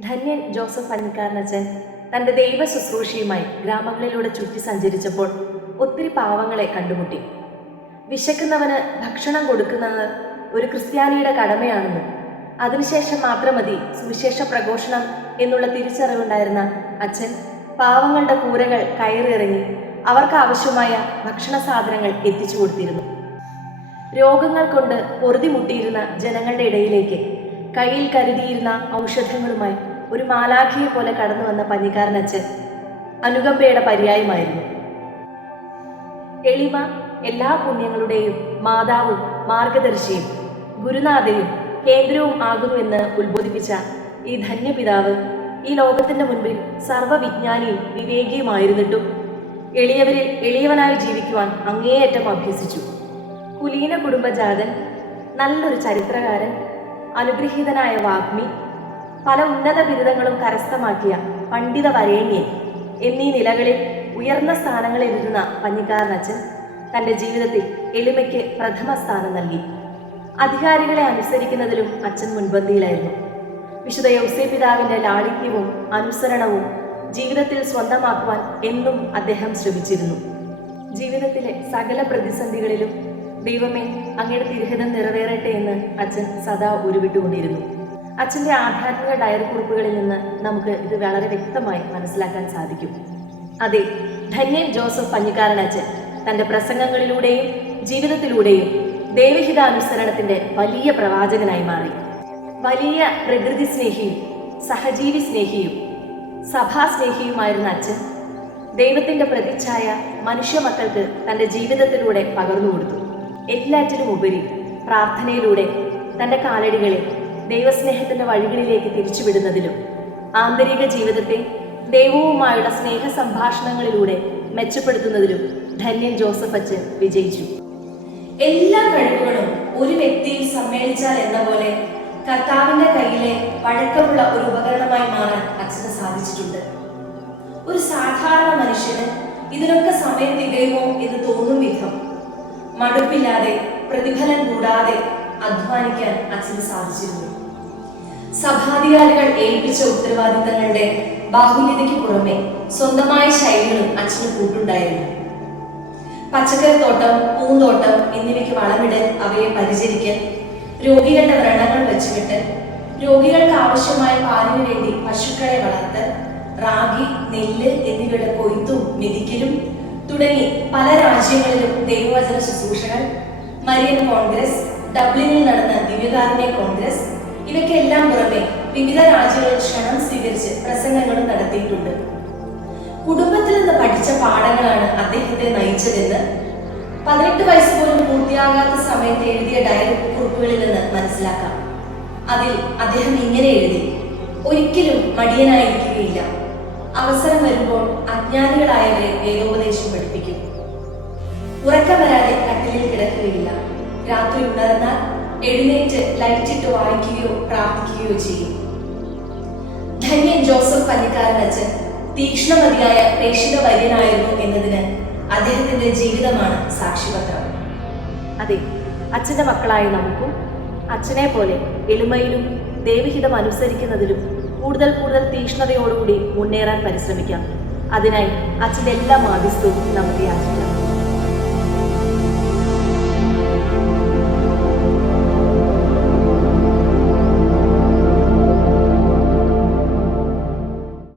ധന്യൻ Joseph പഞ്ഞിക്കാരനച്ചൻ തന്റെ ദൈവ ശുശ്രൂഷയുമായി ഗ്രാമങ്ങളിലൂടെ ചുറ്റി സഞ്ചരിച്ചപ്പോൾ ഒത്തിരി പാവങ്ങളെ കണ്ടുമുട്ടി. വിശക്കുന്നവന് ഭക്ഷണം കൊടുക്കുന്നത് ഒരു ക്രിസ്ത്യാനിയുടെ കടമയാണെന്നും അതിനുശേഷം മാത്രം മതി സുവിശേഷ പ്രഘോഷണം എന്നുള്ള തിരിച്ചറിവുണ്ടായിരുന്ന അച്ഛൻ പാവങ്ങളുടെ കൂരകൾ കയറിയിറങ്ങി അവർക്ക് ആവശ്യമായ ഭക്ഷണ സാധനങ്ങൾ എത്തിച്ചു കൊടുത്തിരുന്നു. രോഗങ്ങൾ കൊണ്ട് പൊറുതിമുട്ടിയിരുന്ന ജനങ്ങളുടെ ഇടയിലേക്ക് കയ്യിൽ കരുതിയിരുന്ന ഔഷധങ്ങളുമായി ഒരു മാലാഖിയെ പോലെ കടന്നു വന്ന പഞ്ഞിക്കാരനച്ഛൻ അനുകമ്പയുടെ പര്യായമായിരുന്നു. എളിമ എല്ലാ പുണ്യങ്ങളുടെയും മാതാവും മാർഗദർശിയും ഗുരുനാഥയും കേന്ദ്രവും ആകുന്നുവെന്ന് ഉത്ബോധിപ്പിച്ച ഈ ധന്യപിതാവ് ഈ ലോകത്തിന്റെ മുൻപിൽ സർവവിജ്ഞാനിയും വിവേകിയുമായിരുന്നിട്ടും എളിയവരിൽ എളിയവനായി ജീവിക്കുവാൻ അങ്ങേയറ്റം അഭ്യസിച്ചു. കുലീന കുടുംബജാതൻ നല്ലൊരു ചരിത്രകാരൻ അനുഗ്രഹീതനായ വാഗ്മി പല ഉന്നത ബിരുദങ്ങളും കരസ്ഥമാക്കിയ പണ്ഡിത വരേണ്യൻ എന്നീ നിലകളിൽ ഉയർന്ന സ്ഥാനങ്ങളിലിരുന്ന പഞ്ഞിക്കാരനച്ഛൻ തന്റെ ജീവിതത്തിൽ എളിമയ്ക്ക് പ്രഥമ സ്ഥാനം നൽകി. അധികാരികളെ അനുസരിക്കുന്നതിലും അച്ഛൻ മുൻപന്തിയിലായിരുന്നു. വിശുദ്ധ യൗസേ പിതാവിന്റെ ലാളിത്യവും അനുസരണവും ജീവിതത്തിൽ സ്വന്തമാക്കുവാൻ എന്നും അദ്ദേഹം ശ്രമിച്ചിരുന്നു. ജീവിതത്തിലെ സകല പ്രതിസന്ധികളിലും ദൈവമേ അങ്ങയുടെ തിരുഹിതം നിറവേറട്ടെ എന്ന് അച്ഛൻ സദാ ഉരുവിട്ടുകൊണ്ടിരുന്നു. അച്ഛന്റെ ആധ്യാത്മിക ഡയറി കുറിപ്പുകളിൽ നിന്ന് നമുക്ക് ഇത് വളരെ വ്യക്തമായി മനസ്സിലാക്കാൻ സാധിക്കും. അതെ ധന്യൻ ജോസഫ് പഞ്ഞിക്കാരൻ അച്ഛൻ തന്റെ പ്രസംഗങ്ങളിലൂടെയും ജീവിതത്തിലൂടെയും ദൈവഹിതാനുസരണത്തിന്റെ വലിയ പ്രവാചകനായി മാറി. വലിയ പ്രകൃതി സ്നേഹിയും സഹജീവി സ്നേഹിയും സഭാസ്നേഹിയുമായിരുന്ന അച്ഛൻ ദൈവത്തിന്റെ പ്രതിച്ഛായ മനുഷ്യ മക്കൾക്ക് തന്റെ ജീവിതത്തിലൂടെ പകർന്നു കൊടുത്തു. എല്ലാറ്റിനും ഉപരി പ്രാർത്ഥനയിലൂടെ തന്റെ കാലടികളെ ദൈവസ്നേഹത്തിന്റെ വഴികളിലേക്ക് തിരിച്ചുവിടുന്നതിലും ആന്തരിക ജീവിതത്തെ ദൈവവുമായുള്ള സ്നേഹ സംഭാഷണങ്ങളിലൂടെ മെച്ചപ്പെടുത്തുന്നതിലും ധന്യൻ ജോസഫ് അച്ഛൻ വിജയിച്ചു. എല്ലാ കഴിവുകളും ഒരു വ്യക്തിയിൽ സമ്മേളിച്ചാൽ എന്ന പോലെ കർത്താവിന്റെ കയ്യിലെ പഴക്കമുള്ള ഒരു ഉപകരണമായി മാറാൻ അച്ഛന് സാധിച്ചിട്ടുണ്ട്. ഒരു സാധാരണ മനുഷ്യന് ഇതിനൊക്കെ സമയം തികയുമോ എന്ന് തോന്നും വിധം മടുപ്പില്ലാതെ പ്രതിഫലം കൂടാതെ അധ്വാനിക്കാൻ അച്ഛന് സാധിച്ചിരുന്നു. സഭാധികാരികൾ ഏൽപ്പിച്ച ഉത്തരവാദിത്തങ്ങളുടെ ബാഹുല്യതയ്ക്ക് പുറമെ സ്വന്തമായ ശൈലികളും അച്ഛന് കൂട്ടുണ്ടായിരുന്നു. പച്ചക്കറിത്തോട്ടം പൂന്തോട്ടം എന്നിവയ്ക്ക് വളമിടൽ അവയെ പരിചരിക്കൽ രോഗികളുടെ വ്രണങ്ങൾ വെച്ചുവിട്ട് രോഗികൾക്ക് ആവശ്യമായ പാലിനു വേണ്ടി പശുക്കളെ വളർത്തൽ റാഗി നെല്ല് എന്നിവയുടെ കൊയ്ത്തും മെതിക്കലും തുടങ്ങി പല രാജ്യങ്ങളിലും ദൈവവചന ശുശ്രൂഷകൾ. മരിയൻ കോൺഗ്രസ് ഡബ്ലിനിൽ നടന്ന ദിവ്യകാരുണ്യ കോൺഗ്രസ് ഇവയ്ക്കെല്ലാം പുറമെ വിവിധ രാജ്യങ്ങളിൽ ക്ഷണം സ്വീകരിച്ച് പ്രസംഗങ്ങളും നടത്തിയിട്ടുണ്ട്. കുടുംബത്തിൽ നിന്ന് പഠിച്ച പാഠങ്ങളാണ് അദ്ദേഹത്തെ നയിച്ചതെന്ന് പതിനെട്ട് വയസ്സ് പോലും പൂർത്തിയാകാത്ത സമയത്ത് എഴുതിയ ഡയറി കുറിപ്പുകളിൽ നിന്ന് മനസ്സിലാക്കാം. അതിൽ അദ്ദേഹം ഇങ്ങനെ എഴുതി ഒരിക്കലും മടിയനായിരിക്കുകയില്ല. അവസരം വരുമ്പോൾ അജ്ഞാനികളായവരെ വേദോപദേശം പഠിപ്പിക്കും. ഉറക്കം വരാതെ കട്ടിലിൽ കിടക്കുകയില്ല. രാത്രി ഉണർന്നാൽ എഴുന്നേറ്റ് ലൈറ്റിട്ട് വായിക്കുകയോ പ്രാർത്ഥിക്കുകയോ ചെയ്യും. ധന്യൻ ജോസഫ് പല്ലിക്കാരൻ അച്ഛൻ തീക്ഷ്ണമതിയായ പ്രേക്ഷിത വൈദ്യനായിരുന്നു എന്നതിന് അദ്ദേഹത്തിന്റെ ജീവിതമാണ് സാക്ഷിപത്രം. അതെ അച്ഛന്റെ മക്കളായ നമുക്കും അച്ഛനെ പോലെ എളിമയിലും ദൈവഹിതം അനുസരിക്കുന്നതിലും കൂടുതൽ കൂടുതൽ തീക്ഷ്ണതയോടുകൂടി മുന്നേറാൻ പരിശ്രമിക്കാം. അതിനായി അച്ഛന്റെ എല്ലാ മാധ്യസ്ഥവും നമുക്ക് യാചിക്കാം.